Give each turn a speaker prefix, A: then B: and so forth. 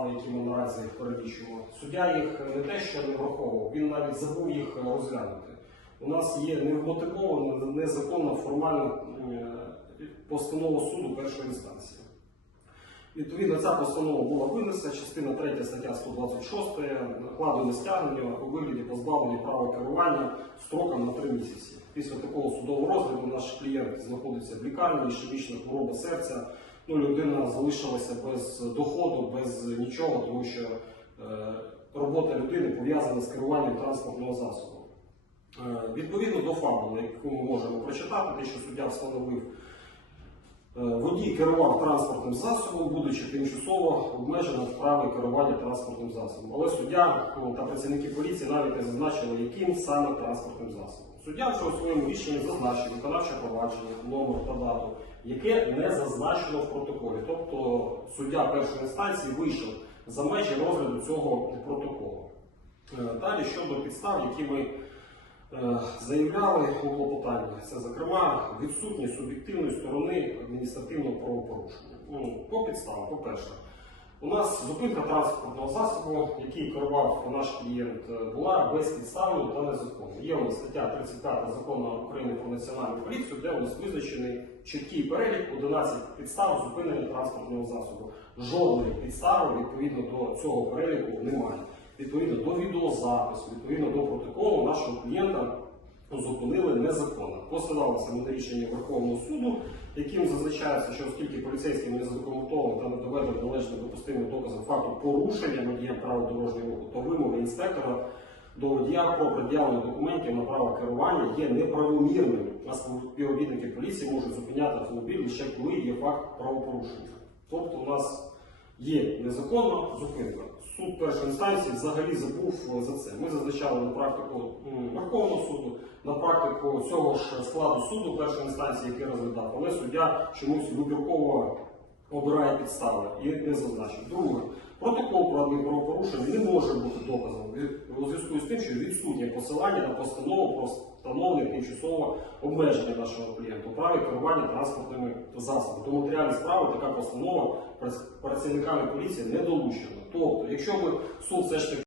A: підстави, які ми наразі перелічуємо. Суддя їх не те, що не враховував, він навіть забув їх розглянути. У нас є невмотивована, незаконна формальна е, постанова суду першої інстанції. Відповідно, ця постанова була винесена, частина 3 стаття 126 накладено стягнення у вигляді позбавлення права керування строком на 3 місяці. Після такого судового розгляду наш клієнт знаходиться в лікарні, ішемічна хвороба серця. Ну, людина залишилася без доходу, без нічого, тому що е, робота людини пов'язана з керуванням транспортного засобу. Е, відповідно до фабули, яку ми можемо прочитати, те, що суддя встановив. Е, Водій керував транспортним засобом, будучи тимчасово обмежено в керування транспортним засобом. Але суддя ну, та працівники поліції навіть не зазначили, яким саме транспортним засобом. Суддя вже у своєму рішенні зазначив виконавче провадження, номер та дату, яке не зазначено в протоколі. Тобто суддя першої інстанції вийшов за межі розгляду цього протоколу. Е, Далі щодо підстав, які ми заявляли у клопотанні. Це, зокрема, відсутність суб'єктивної сторони адміністративного правопорушення. Ну, по підставам, по-перше, у нас зупинка транспортного засобу, який керував наш клієнт, е, була безпідставною та незаконною. Є у нас стаття 35 закону України про національну поліцію, де у нас визначений чіткий перелік 11 підстав зупинення транспортного засобу. Жодної підстави відповідно до цього переліку немає відповідно до відеозапису, відповідно до протоколу нашого клієнта зупинили незаконно. Посилалися ми на рішення Верховного суду, яким зазначається, що оскільки поліцейським не задокументовано та не доведено належно допустимим доказом факту порушення водієм права дорожнього руху, то вимоги інспектора до водія про пред'явлення документів на право керування є неправомірними, а співробітники поліції можуть зупиняти автомобіль лише коли є факт правопорушення. Тобто у нас є незаконна зупинка. Суд першої інстанції взагалі забув е, за це. Ми зазначали на практику Верховного суду, на практику цього ж складу суду першої інстанції, який розглядав, але суддя чомусь вибірково обирає підстави і не зазначив. Друге, протокол про адмінправопорушення не може бути доказом у зв'язку з тим, що відсутнє посилання на постанову про встановлення тимчасового обмеження нашого клієнта у праві керування транспортними засобами. До матеріалів справи така постанова працівниками поліції не долучена. Тобто, якщо ми суд все ж таки